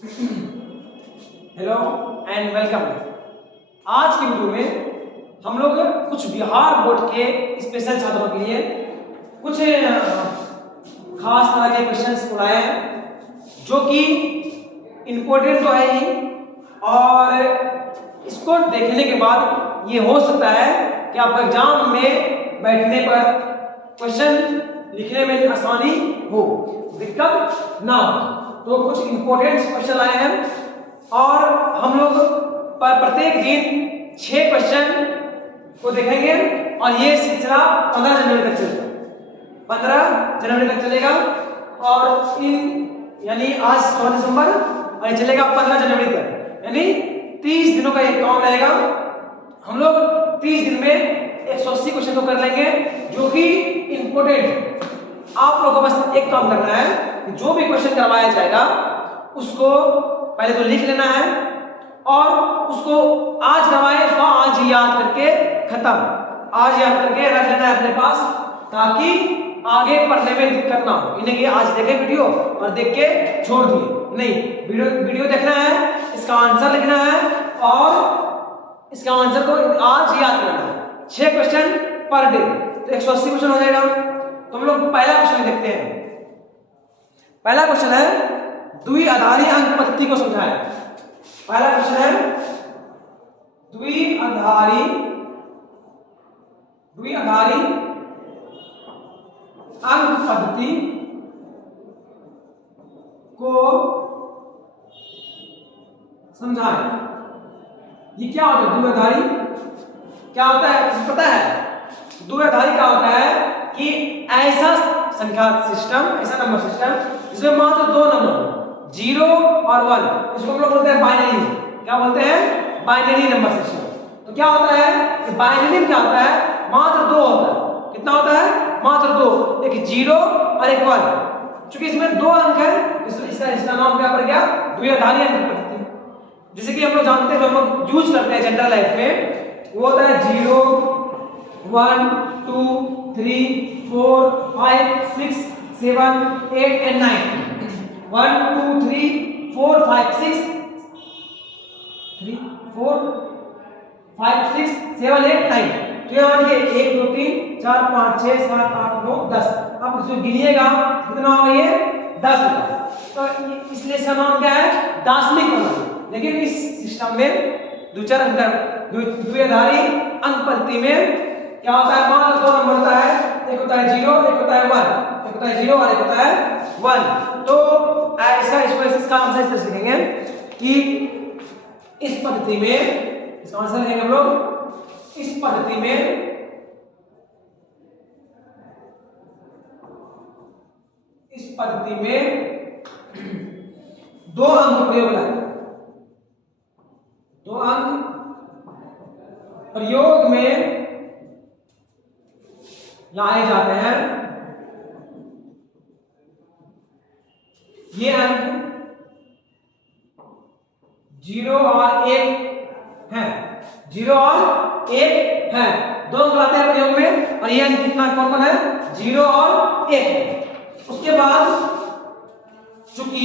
Hello and welcome. आज की video में हम लोग कुछ बिहार बोर्ड के स्पेशल छात्रों के लिए कुछ खास तरह के क्वेश्चंस लाए हैं जो कि इम्पोर्टेंट तो है ही, और इसको देखने के बाद ये हो सकता है कि आप एग्जाम में बैठने पर क्वेश्चन लिखने में आसानी हो, दिक्कत ना हो। तो कुछ इंपॉर्टेंट क्वेश्चन आए हैं और हम लोग प्रत्येक दिन 6 क्वेश्चन को देखेंगे और ये सिलसिला 15 जनवरी तक चलेगा। 15 जनवरी तक चलेगा और इन यानी आज 16 दिसंबर और ये चलेगा 15 जनवरी तक, यानी 30 दिनों का ये काम रहेगा। हम लोग 30 दिन में 180 क्वेश्चन को कर लेंगे जो कि इंपॉर्टेंट। आप लोगों को बस एक काम करना है, जो भी क्वेश्चन करवाया जाएगा उसको पहले तो लिख लेना है और उसको आज करवाए उसको आज ही याद करके खत्म, आज याद करके रख लेना है अपने पास, ताकि आगे पढ़ने में दिक्कत ना हो। इन्हें कि आज देखे वीडियो और देख के छोड़ दिए, नहीं, वीडियो देखना है, इसका आंसर लिखना है और इसका आंसर को आज ही याद करना है। 6 क्वेश्चन पर डे तो 180 क्वेश्चन हो जाएगा। तो हम लोग पहला क्वेश्चन देखते हैं। पहला क्वेश्चन है द्विआधारी अंक पद्धति को समझाएं। पहला क्वेश्चन है द्विआधारी अंक पद्धति को समझाएं। ये क्या होता है? द्विआधारी क्या होता है? किसी पता है? द्विआधारी क्या होता है कि ऐसा संख्या सिस्टम, ऐसा नंबर सिस्टम जिसमें मात्र 2 नंबर हो, 0 और 1, इसको हम लोग बोलते हैं बाइनरी। क्या बोलते हैं? Binary number system. तो क्या होता है कि बाइनरी क्या होता है? मात्र 2 होता है। कितना होता है? मात्र 2, एक 0 और एक 1। चूंकि इसमें 2 अंक है इसका नाम क्या पड़ गया? द्विआधारी अंक पद्धति। जैसे कि हम लोग जानते हैं, जो हम लोग यूज करते हैं जनरल लाइफ में, वो होता है 0 1 2 3 4 5 6 7 8 and 9। 1 2 3 4 5 6 3 4 5 6 7 8 9। तो यहाँ देखिए 1 2 3 4 5 6 7 8 9 10। आप इसको गिनिएगा कितना होगा? ये 10 होगा। तो इसलिए इसका नाम क्या है? दार्शनिक प्रणाली। लेकिन इस सिस्टम में द्विआधारी अंक पद्धति में क्या होता है? मात्र 2 नंबर होता है, एक होता है 0, एक होता है 1, एक होता है 0 और एक होता है 1। तो इसका आंसर इस तरह से लिखेंगे कि इस पद्धति में, इसका आंसर लिखेंगे हम लोग, इस पद्धति में दो अंक प्रयोग लाए, 2 अंक प्रयोग में लाए जाते हैं। ये अंक 0 और 1 है, 0 और 1 है, 2 अंक लाते हैं प्रयोग में। और ये अंक कितना कौन है? 0 और 1 है। उसके बाद चूंकि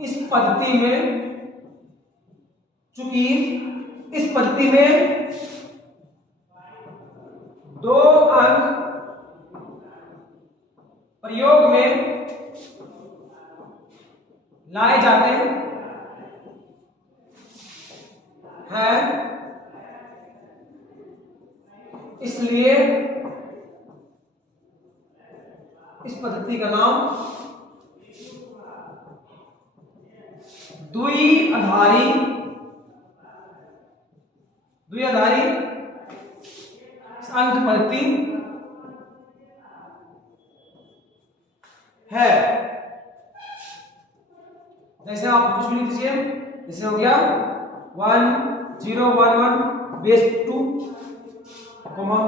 इस पद्धति में 2 अंक प्रयोग में लाए जाते हैं, इसलिए इस पद्धति का नाम द्विआधारी अंक पद्धति है। जैसे आप कुछ भी लिख दीजिए, जैसे हो गया 1 0 1 1 बेस 2 1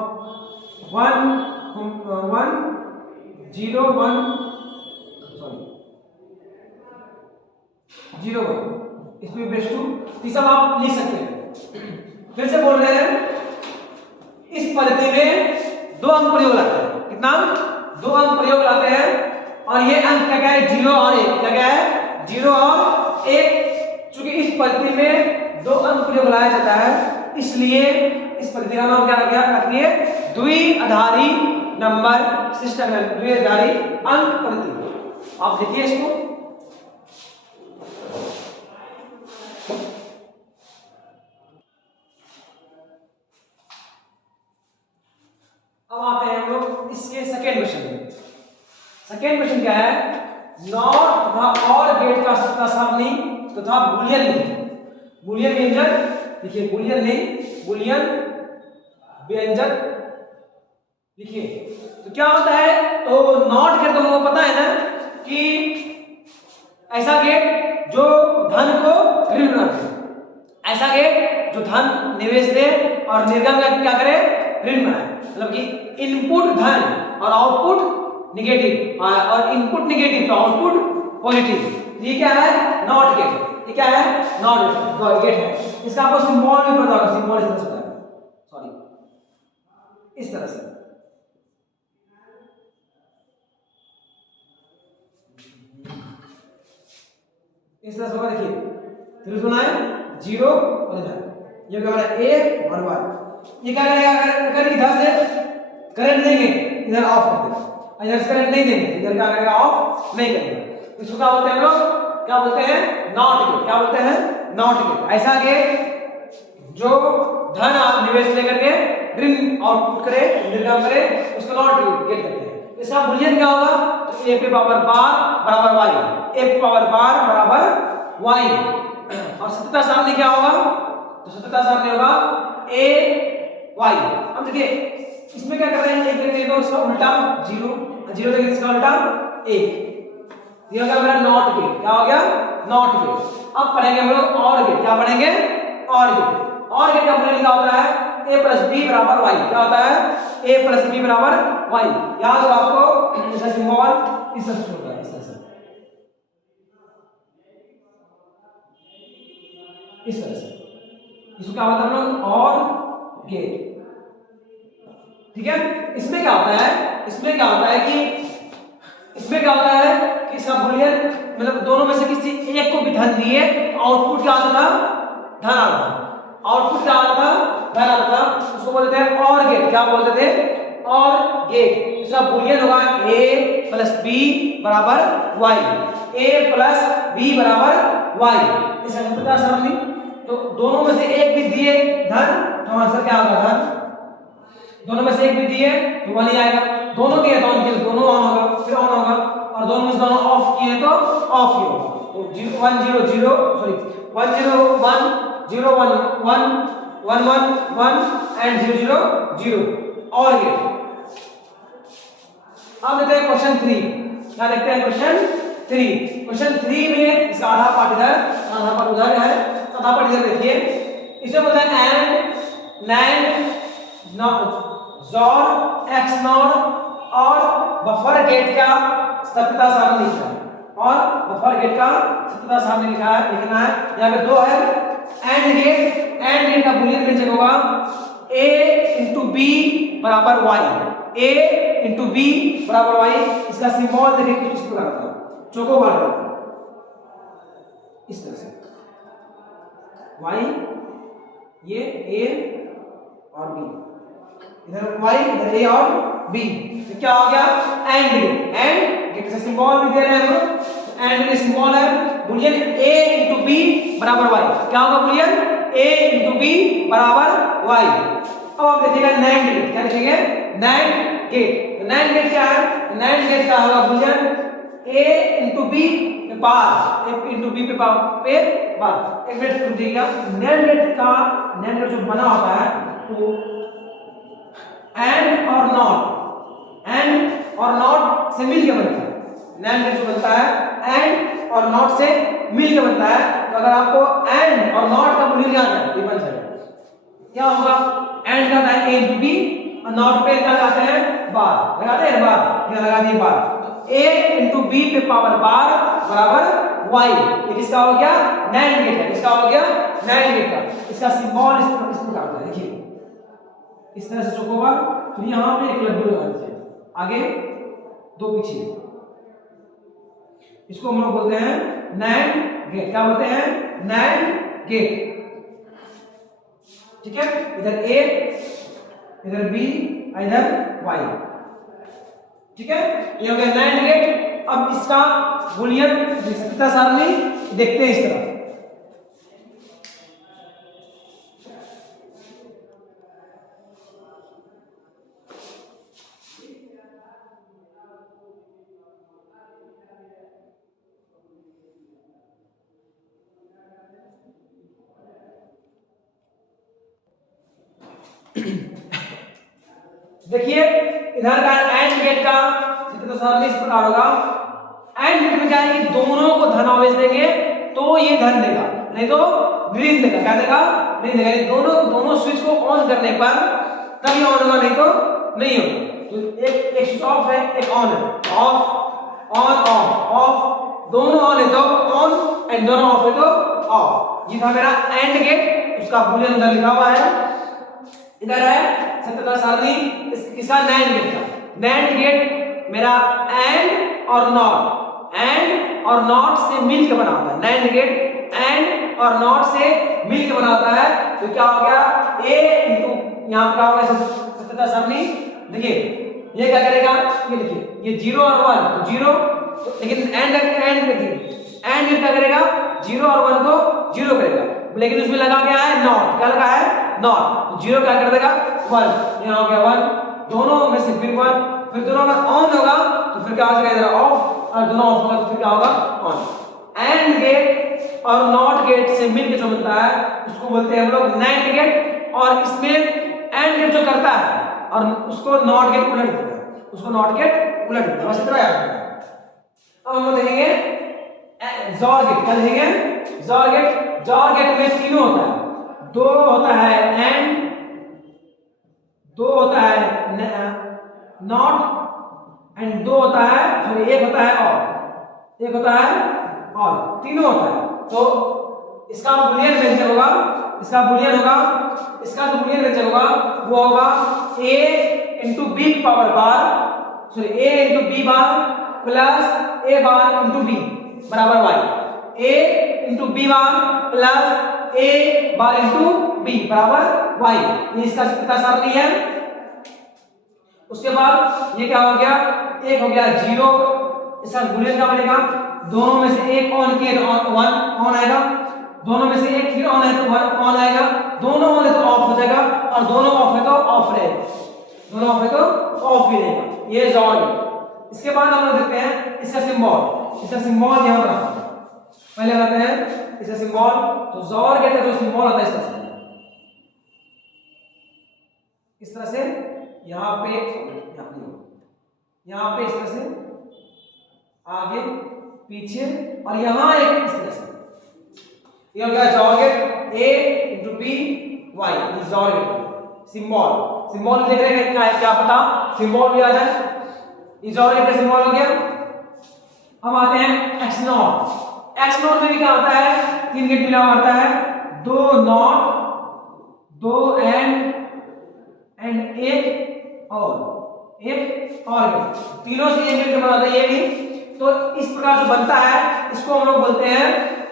1 0 1 0 1, इसमें बेस 2, ये सब आप लिख सकते हैं। फिर से बोल रहे हैं, इस पद्धति में 2 अंक प्रयोग लाते हैं। कितना? 2 अंक प्रयोग लाते हैं और ये अंक क्या है 0 और 1, क्या है 0 और 1। चूंकि इस पद्धति में दो अंक को बुलाया जाता है इसलिए इस पद्धति का नाम क्या रखिए द्विआधारी नंबर सिस्टम है, द्विआधारी अंक पद्धति। आप देखिए इसको, अब आते हैं हम लोग इसके सेकेंड क्वेश्चन में। सेकेंड क्वेश्चन क्या है, नॉट तथा और गेट का सत्ता सारणी तथा बूलियन बूलियन व्यंजक लिखिए, बूलियन नहीं बूलियन व्यंजक लिखिए। तो क्या होता है, तो नॉट गेट तो हम लोग पता है ना कि ऐसा गेट जो धन को ऋण बनाते, ऐसा गेट जो धन निवेश दे और निर्गम का क्या करे ऋण बनाए, मतलब कि इनपुट धन और आउटपुट निगेटिव और इनपुट निगेटिव तो आउटपुट पॉजिटिव। ये क्या है नॉट गेट, ये क्या है नॉट गेट है। इसका आपको सिंबल भी पता होगा, सिंबल इस तरह से होता है, सॉरी इस तरह से इस तरह से होगा। देखिए फिर सुना है 0 और इधर ये क्या है a और 1। ये क्या करेगा, अगर इधर से करंट देंगे इधर ऑफ कर देगा, इधर से करंट नहीं देंगे इधर क्या करेगा ऑफ नहीं करेगा। इसको क्या बोलते हैं हम लोग, क्या बोलते हैं नॉट गेट, क्या बोलते हैं नॉट गेट। ऐसा गेट जो धन आप निवेश लेकर के ऋण आउटपुट करे निर्गम करे उसको नॉट गेट कहते हैं। इसका बूलियन क्या होगा, तो a पे पावर बार बराबर y, a पे पावर बार बराबर y। और सत्यता सामने क्या होगा, तो सत्यता सामने होगा a y। अब देखिए इसमें क्या कर रहे हैं, एक देंगे तो उसका उल्टा 0 0 देंगे इसका उल्टा 1। ये हो गया मेरा नॉट गेट, क्या हो गया नॉट गेट। अब पढ़ेंगे हम लोग और गेट, क्या पढ़ेंगे और गेट। और गेट का बूलियन क्या होता है a प्लस b बराबर y, क्या होता है a प्लस b बराबर y। याद हो आपको इसका सिंबल इस तरह से होता है, इस तरह से इस तरह से इसको क्या बोलते हैं हम लोग और गेट, ठीक है। इसमें क्या होता है, इसमें क्या होता है कि इसमें क्या होता है कि इसका बूलियन मतलब दोनों में से किसी एक को भी धन दिए आउटपुट क्या आता था धन आता था, आउटपुट क्या आता था धन आता था, उसको बोलते थे और गेट। क्या बोलते थे और गेट। इसका बूलियन होगा a प्लस b बराबर y, a प्लस b बराबर y। इसका सत्यता सारणी, तो दोनों में से एक भी दिए धन तो आंसर क्या होगा धन, दोनों में से एक भी दिए तो 1 ही आएगा, दोनों दिए तो दोनों ऑन होगा फिर ऑन होगा, और दोनों में से दोनों ऑफ किए तो ऑफ ही होगा। तो 1 0 0 सॉरी 1 0 1 0 1 1 1 1 1 एंड 0 0 0 और गेट। अब देखते हैं क्वेश्चन 3, क्या देखते हैं क्वेश्चन 3। क्वेश्चन 3 में इसका आधा पार्ट इधर आधा पार्ट उधर है, आधा पार्ट इधर देखिए। इसमें बोलता है and NAND jaw x not और बफर गेट का सत्यता सारणी लिखा है, और बफर गेट का सत्यता सारणी लिखा है लिखना है। यहाँ पे दो है एंड गेट का बूलियन व्यंजक होगा a इंटू बी बराबर y, a इंटू बी बराबर y। इसका सिंबल देखिए कुछ इस प्रकार का चौकोबार इस तरह से y, ये a और b, इधर y इधर a और b। तो क्या हो गया एंड गेट का सिंबल भी दे रहे हैं हम लोग, एंड के सिंबल है बूलियन a इंटू b बराबर y। क्या होगा बूलियन a इंटू b बराबर y। अब आप देखिएगा नैंड गेट, क्या लिखेंगे नैंड गेट। तो नैंड गेट क्या है, नैंड गेट का होगा Boolean a into b bar a into b पे बार एक मिनट रुकिएगा। नैंड गेट का नैंड गेट जो बना होता है तो एंड और नॉट से मिलके बनता है। नैंड गेट जो बनता है एंड और नॉट से मिलके बनता है। तो अगर आपको एंड और नॉट का बूलियन याद है ये बन जाएगा, क्या होगा एंड का है a इंटू b और नॉट पे क्या लगाते हैं बार, लगाते हैं बार, क्या लगा दिए बार। तो a इंटू b पे पावर बार बराबर y। ये किसका हो गया नैंड गेट का, किसका हो गया नैंड गेट का। इसका सिंबल इस प्रकार का देखिए इस तरह से चौकोबार, फिर यहाँ पे एक लड्डू लगा दीजिए, आगे दो पीछे इसको हम लोग बोलते हैं नैंड गेट। क्या बोलते हैं? NAND gate. ठीक है, इधर ए, इधर बी, इधर वाई। ठीक है, ये हो गया नैंड गेट। अब इसका बूलियन सत्यता सारणी देखते हैं इस तरह। देखिए इधर का एंड गेट का सत्यता सारणी इस प्रकार होगा। एंड गेट में क्या है कि दोनों को धन आवेश देंगे तो ये धन देगा, नहीं तो ऋण देगा। क्या देगा? ऋण देगा। दोनों स्विच को ऑन करने पर तभी ऑन होगा, नहीं तो नहीं होगा। तो एक स्विच ऑफ है, एक ऑन है। ऑफ ऑन ऑफ ऑफ, दोनों ऑन है तो ऑन एंड दोनों ऑफ है तो ऑफ। ये था मेरा एंड गेट, उसका बूलियन उधर लिखा हुआ है। इधर है सत्यता सारणी किसका? नैंड गेट का। नैंड गेट मेरा एंड और नॉट, एंड और नॉट से मिलकर बना होता है। नैंड गेट एंड और नॉट से मिलकर बना होता है। तो क्या हो गया? ए इंटू, यहाँ पे क्या होगा सत्यता सारणी? देखिए ये क्या करेगा, ये देखिए ये 0 और 1 तो 0, लेकिन एंड देखिए एंड गेट क्या करेगा? 0 और 1 को 0 करेगा, लेकिन उसमें लगा क्या है? नॉट। क्या लगा है? नॉट। तो 0 क्या कर देगा? 1। यहाँ हो गया 1, दोनों में से फिर 1, फिर दोनों अगर ऑन होगा तो फिर क्या हो जाएगा? इधर ऑफ, और दोनों ऑफ होगा तो फिर क्या होगा? ऑन। एंड गेट और नॉट गेट से मिलकर जो बनता है उसको बोलते हैं हम लोग नैंड गेट। और इसमें एंड गेट जो करता है और उसको नॉट गेट उलट देता है, उसको नॉट गेट उलट देता है। बस इतना याद रखना। अब हम लोग देखेंगे जॉर गेट। क्या देखेंगे? Jaw gate. जॉर गेट में तीनों होता है, 2 होता है एंड, 2 होता है नॉट एंड 2 होता है, सॉरी 1 होता है और, 1 होता है और, तीनों होता है। तो इसका बूलियन व्यंजक होगा, इसका बूलियन होगा, इसका जो बूलियन व्यंजक होगा वो होगा a into B power bar, sorry a into B bar plus a bar into B बराबर y। a into B bar plus a bar into B बराबर y। ये इसका सत्यता सारणी है। उसके बाद ये क्या हो गया? एक हो गया 0, इसका बूलियन क्या बनेगा? दोनों में से एक ऑन किए तो 1 ऑन आएगा, दोनों में से एक फिर ऑन है तो 1 ऑन आएगा, दोनों ऑन है तो ऑफ हो जाएगा, और दोनों ऑफ है तो ऑफ रहेगा, दोनों ऑफ है तो ऑफ ही रहेगा। ये जॉर गेट। इसके बाद हम लोग देखते हैं इसका सिंबल। इसका सिंबल यहां पर आता है, पहले आते हैं इसका सिंबल। तो जॉर गेट का जो सिंबल आता है इस तरह से यहाँ पे इस तरह से आगे पीछे, और यहाँ एक इस तरह से। ये हो गया XOR gate. a into B Y, XOR gate symbol. Symbol देख रहे हैं क्या है? क्या पता सिंबल भी आ जाए। ये जॉर गेट का सिंबल हो गया। हम आते हैं एक्स नॉट। एक्स नॉट में भी क्या आता है? 3 गेट मिला हुआ आता है, 2 नॉट, 2 एंड एक और गेट, तीनों से ये मिलकर बनाता है ये भी। तो इस प्रकार जो बनता है इसको हम लोग बोलते हैं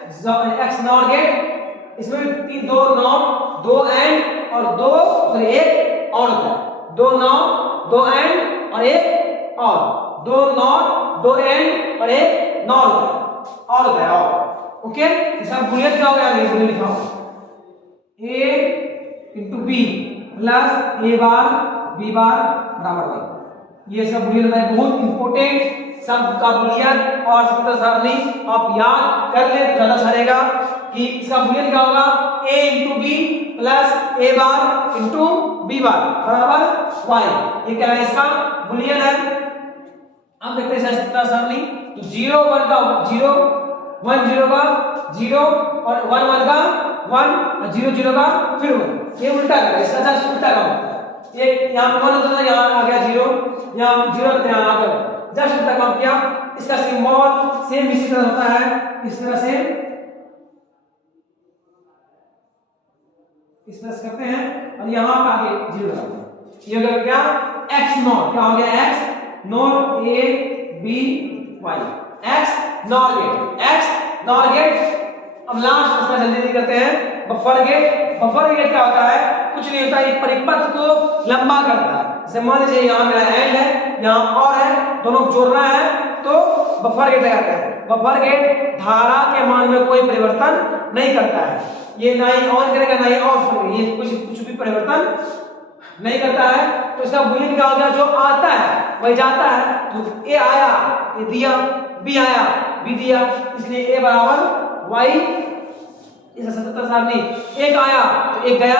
एक्स नॉट गेट। इसमें 2 नॉट, 2 एंड और 2 सॉरी 1 और होता है। 2 नॉट, 2 एंड और 1 और, 2 नॉट, 2 एंड और 1 नॉट होता है और ओके। इसका बूलियन क्या होगा? ये बूलियन लिखा होगा a into B plus A bar B bar बराबर वाई। ये इसका बूलियन होता है। बहुत इंपॉर्टेंट सब का बूलियन और सत्यता सारणी आप याद कर ले, ज्यादा अच्छा रहेगा। कि इसका बूलियन क्या होगा? a into B plus A bar into B bar बराबर वाई। ये क्या है? इसका बूलियन है। अब देखते हैं सत्यता सारणी। तो 0 1 का 0, 1 0 का 0 और 1 1 का 1 और 0 0 का फिर 1। ये उल्टा कर, इसका जस्ट उल्टा काम होता है। एक यहां पे 1 होता था, यहां आ गया 0, यहां 0 होता है, यहां आ गया जस्ट उल्टा काम किया। इसका सिंबल सेम इसी तरह होता है, इस तरह से करते हैं और यहां पे आगे 0 लगाते हैं। ये हो गया क्या? x not. क्या हो गया? x not a b y। X NOR gate, X NOR gate. अब लास्ट उसका जल्दी करते हैं, बफर गेट। बफर गेट क्या होता है, कुछ नहीं होता, एक परिपथ को लंबा करता है। जैसे मान लीजिए यहाँ मेरा एंड है, यहाँ और है, दोनों जोड़ना है तो बफर गेट लगाते हैं। बफर गेट धारा के मान में कोई परिवर्तन नहीं करता है, ये ना ही ऑन करेगा ना ही ऑफ करेगा, ये कुछ भी परिवर्तन नहीं करता है। तो इसका बुलियन क्या हो गया, जो आता है वही जाता है। तो ए आया, ए दिया, बी आया, बी दिया, इसलिए ए बराबर वाई। इस 77 सारणी, एक आया तो एक गया,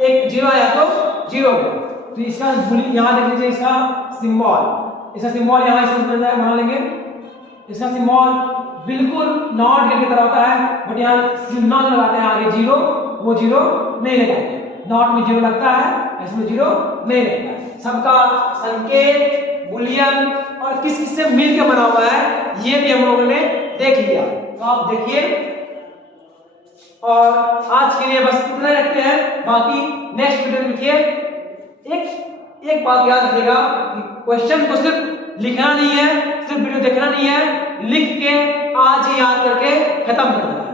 एक जीरो आया तो जीरो गया। तो इसका यहाँ देख लीजिए, इसका सिंबल यहाँ इसे बना लेंगे। इसका सिंबल बिल्कुल नॉट गेट की तरह होता है, बट यहाँ नॉट लगाते हैं आगे जीरो, वो जीरो नहीं लगाएंगे। नॉट में जीरो लगता है, इसमें जीरो नहीं लगता है। सबका संकेत बुलियन और किस किस से मिलकर बना हुआ है ये भी हम लोगों ने देख लिया। तो आप देखिए, और आज के लिए बस इतना रखते हैं, बाकी नेक्स्ट वीडियो में देखिए। एक बात याद रखिएगा कि क्वेश्चन को सिर्फ लिखना नहीं है, सिर्फ वीडियो देखना नहीं है, लिख के आज ही याद करके खत्म कर देना।